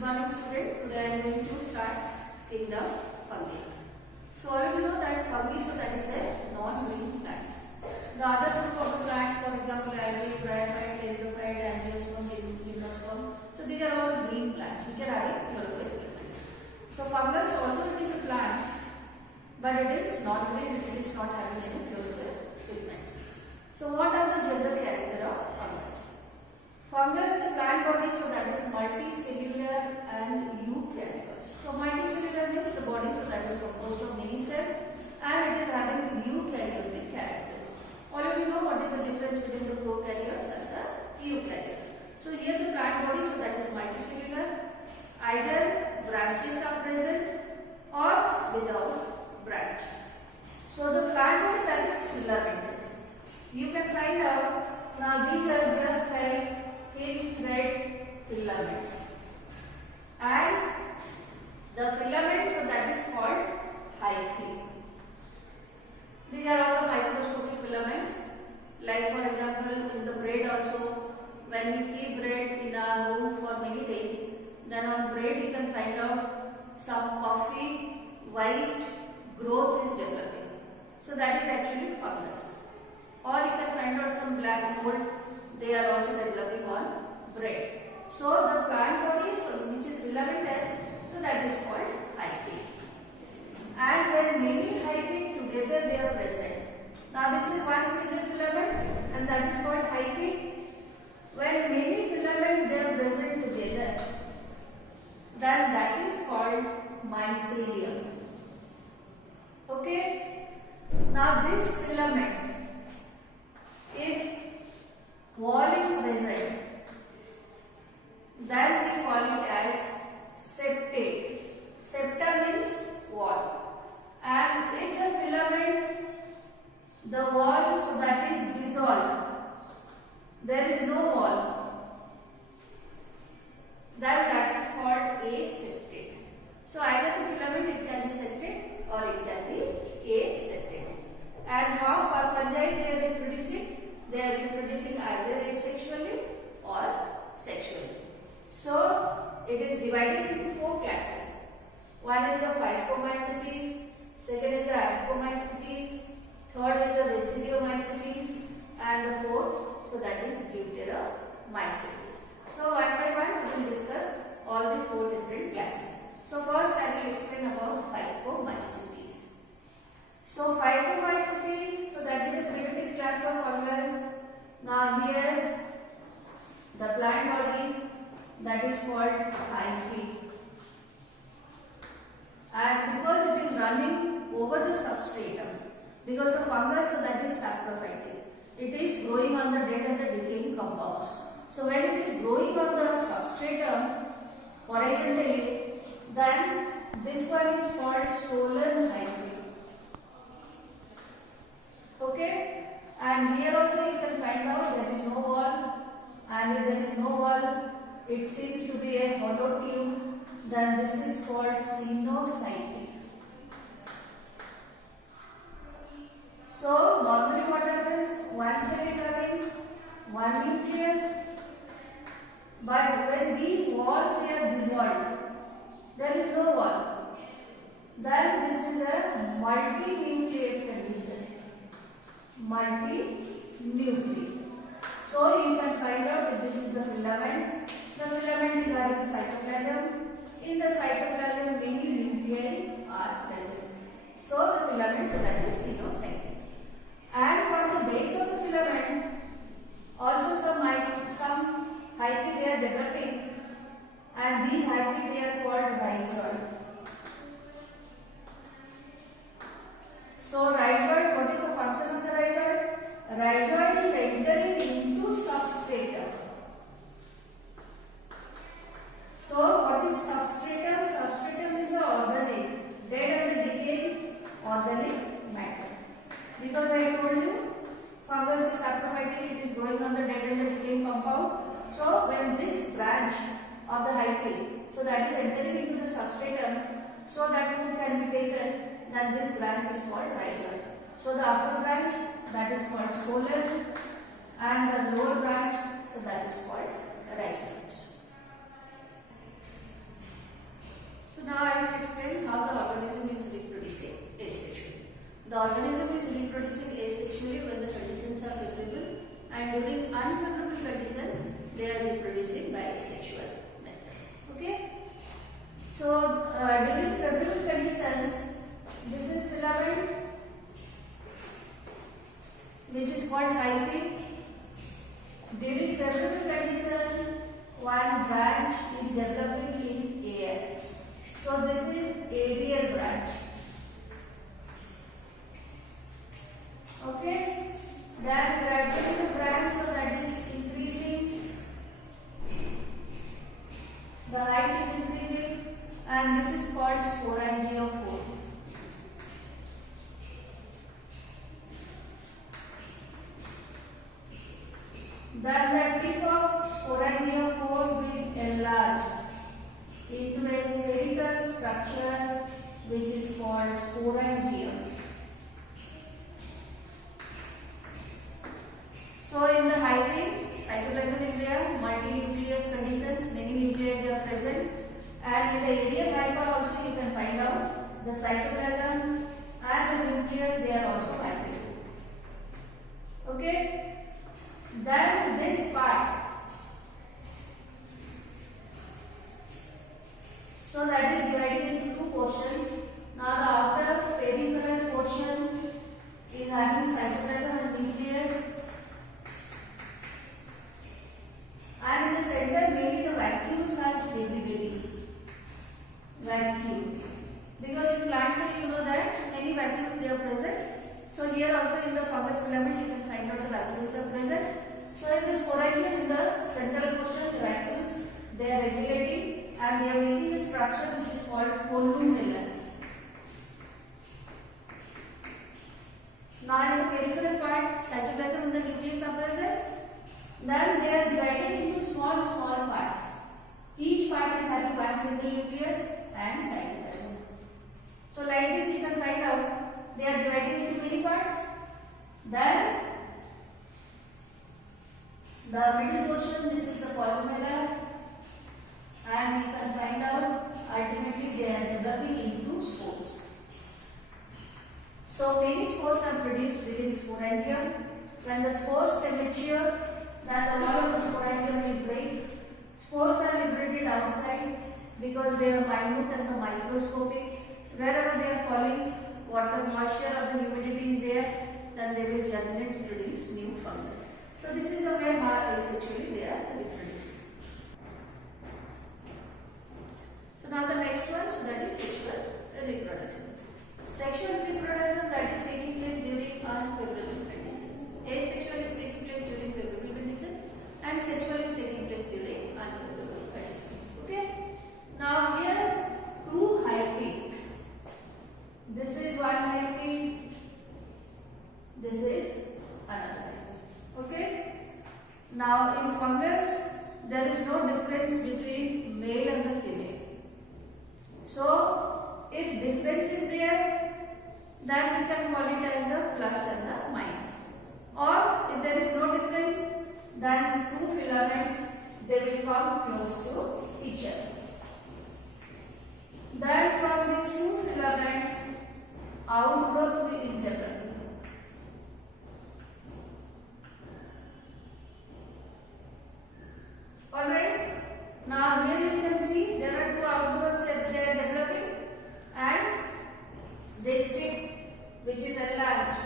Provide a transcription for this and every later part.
Good morning student. Today I am going to start in the fungi. So all of you know that fungi, so that is a non-green plants. The other group of the plants, for example, algae, bryophyte, pteridophyte, angiosperm, gymnosperm. So these are all green plants which are having chlorophyll elements. So fungus, although it is a plant, but it is not green, it is not having any chlorophyll pigments. So what are the general character of fungus? Fungus, the plant body, so that is multicellular and eukaryotes. So multicellular means the body, so that is composed of many cells and it is having eukaryotic characters. All of you know what is the difference between the prokaryotes and the eukaryotes. So here the plant body, so that is multicellular, either branches are present or without branch. So the plant body, that is filamentous. You can find out, now these are just like thin thread filaments, and the filament, so that is called hyphae. These are all the microscopic filaments. Like for example, in the bread also, when we keep bread in our room for many days, then on bread you can find out some puffy white growth is developing. So that is actually fungus. Or you can find out some black mold, they are also developing on bread. So the plant body, so which is filamentous, so that is called hyphae. And when many hyphae together they are present. Now this is one single filament and that is called hyphae. When many filaments they are present together, then that is called mycelium. Okay. Now this filament, if wall is present, then we call it as septate. Septa means wall. And if the filament, the wall, so that is dissolved, there is no wall, then that is called aseptate. So either the filament it can be septate or it can be aseptate. And how fungi they are reproducing? They are reproducing either asexually or sexually. So it is divided into four classes. One is the Phycomycetes, second is the Ascomycetes, third is the Basidiomycetes, and the fourth, so that is Deuteromycetes. So one by one we will discuss all these four different classes. So first I will explain about Phycomycetes. So Phycomycetes, so that is a primitive class of fungus. Now here the plant body, that is called hyphae. And because it is running over the substratum, because the fungus, so that is saprophytic, it is growing on the dead and the decaying compounds. So when it is growing on the substratum horizontally, then this one is called stolen hyphae. Okay, and here also you can find out there is no wall, and if there is no wall, it seems to be a hollow tube, then this is called sinusoid. So normally what happens, one cell is having one nucleus, but when these walls they are dissolved, there is no wall, then this is a multinucleate condition. Multinucleate. So you can find out if this is the filament. The filament is having cytoplasm. In the cytoplasm, many nuclei are present. So the filament, so that is sinusoid. And from the base of the filament, also some hyphae they are developing, and these hyphae they are called rhizoid. So rhizoid, what is the function of the rhizoid? Rhizoid is entering into substratum. So what is substratum? Substratum is an organic, dead and decaying organic matter. Because I told you, fungus is saprophytic, it is growing on the dead and the decaying compound. So when this branch of the hyphae, so that is entering into the substratum, so that food can be taken, then this branch is called rhizoid. So the upper branch, that is called stolon, and the lower branch, so that is called rhizoids. During favorable conditions, this is filament which is called hyphae. During favorable condition, one branch is developing in air. So this is aerial branch. Okay. Then gradually the branch, so that is increasing. The height is increasing, and this is called sporangiophore. Then the tip of sporangiophore will enlarge into a spherical structure which is called sporangium. So in the hyphae, cytoplasm is there, multinucleus conditions, many nuclei they are present, and in the aerial hyper also you can find out the cytoplasm and the nucleus, they are also hyphae. Okay. Then this part, so that is divided into two portions. Now the outer peripheral portion is having cytoplasm and nucleus, and in the center mainly the vacuoles are aggregating. Vacuole, because in plant cell you know that many vacuoles they are present. So here also in the fungus filament you can find out the vacuoles are present. So in the sporangium, in the central portion, the vacuoles they are aggregating and they are making a structure which is called columella. Now in the peripheral part, cytoplasm and the nucleus are present. Then they are divided into small parts. Each part is having one single nucleus and cytoplasm. So like this you can find out they are divided into many parts. Then the middle portion, this is the columella, and you can find out ultimately they are developing into spores. So many spores are produced within sporangium. When the spores can mature, then the wall of the sporangium will break. Spores are liberated outside because they are minute and the microscopic. Wherever they are falling, water, moisture or the humidity is there, then they will germinate to produce new fungus. So this is the way how sexually they are reproducing. So now the next one, so that is sexual reproduction. Sexual reproduction, that is taking place during unfavorable conditions. Asexual is taking place during favorable conditions, and sexual is taking place during unfavorable conditions. Okay. Now here two hyphae. This is one hyphae. This is another hyphae. Okay. Now in fungus there is no difference between male and the female. So if difference is there, then we can call it as the plus and the minus. Or if there is no difference, then two filaments they will come close to each other. Then from these two filaments, outgrowth is developed. Alright. Now here you can see there are two outgrowths that they are developing, and this tip which is enlarged,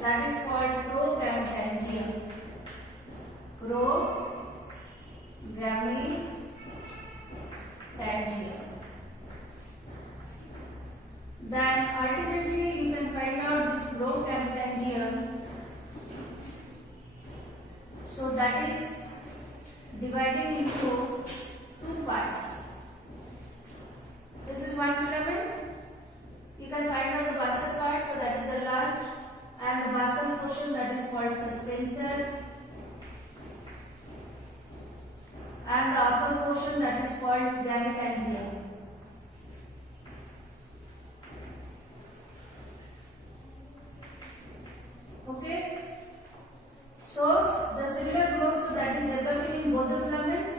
that is called progametidium. Progametidium. Then ultimately you can find out this progametidium. So that is dividing into two parts. This is one filament. You can find out the basal part, so that is enlarged, and the basal portion, that is called suspensor, and the upper portion, that is called gametangium. Okay. So the similar growth, so that is developing in both the filaments.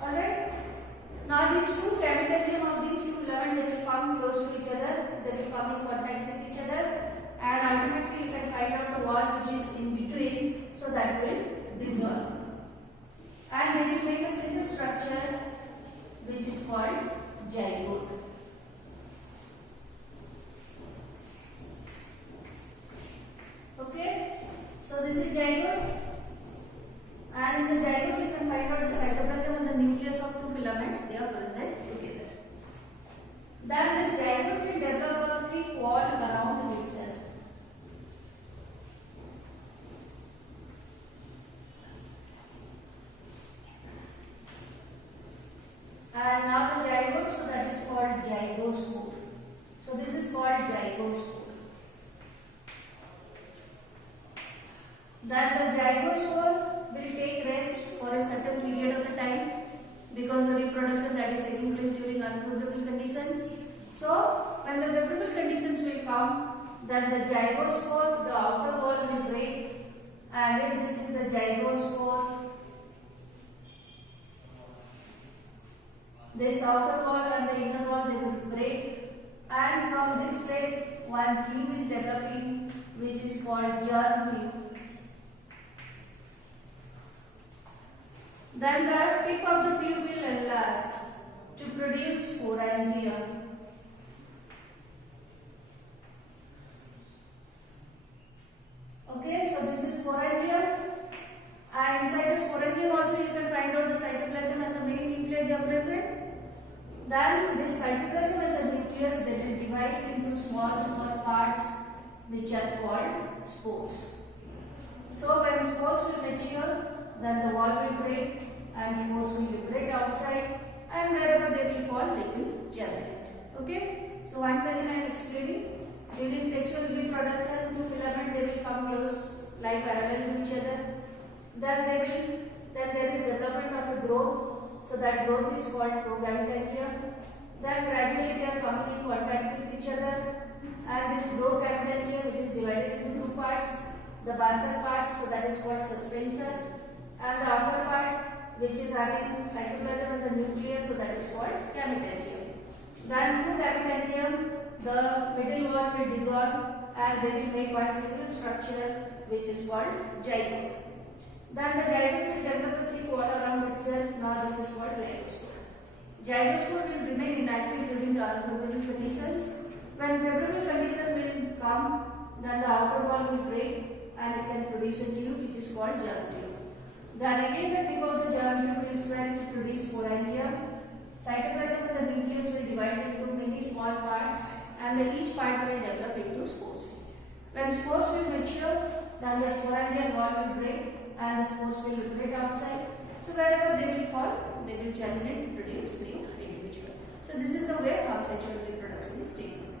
Alright. Now these two gametangium of these two filaments, they will come close to each other. They will will come in contact with each other, and ultimately you can find out the wall which is in between, so that will dissolve. And they will make a single structure which is called zygote. Okay, so this is zygote, and in the zygote you can find out the cytoplasm and the nucleus of two filaments, they are present together. Then this zygote will develop a thick wall around itself. And now the zygote, so that is called zygospore. So this is called zygospore. Then the zygospore will take rest for a certain period of the time, because the reproduction that is taking place during unfavorable conditions. So when the favorable conditions will come, then the zygospore, the outer wall will break, and if this is the zygospore, this outer wall and the inner wall, they will break, and from this place one tube is developing which is called germ tube. Then the tip of the tube will enlarge to produce sporangium. Okay, so this is sporangium, and inside the sporangium also you can find out the cytoplasm and the many nuclei they are present. Then this cytoplasm and the nucleus, they will divide into small parts which are called spores. So when spores will mature, then the wall will break and spores will liberate outside, and wherever they will fall, they will germinate. Okay, so once again I am explaining. During sexual reproduction, two filaments, they will come close, lie parallel to each other. Then there is development of a growth, so that growth is called progametangium. Then gradually they are coming in contact with each other, and this progametangium, it is divided into two parts: the basal part, so that is called suspensor, and the upper part, which is having cytoplasm and the nucleus, so that is called gametangium. Then through gametangium, the middle wall will dissolve, and they will make one single structure which is called zygote. Then the zygote will develop a thick wall around itself. Now this is called zygospore. Zygospore will remain inactive during the unfavorable conditions. When favorable conditions will come, then the outer wall will break and it can produce a tube which is called germ tube. Then again the tip of the germ tube will swell to produce sporangium. Cytoplasm and the nucleus will divide into many small parts, and each part will develop into spores. When spores will mature, then the sporangial wall will break and the spores will liberate outside. So wherever they will fall, they will germinate and produce new individual. So this is the way how sexual reproduction is taken.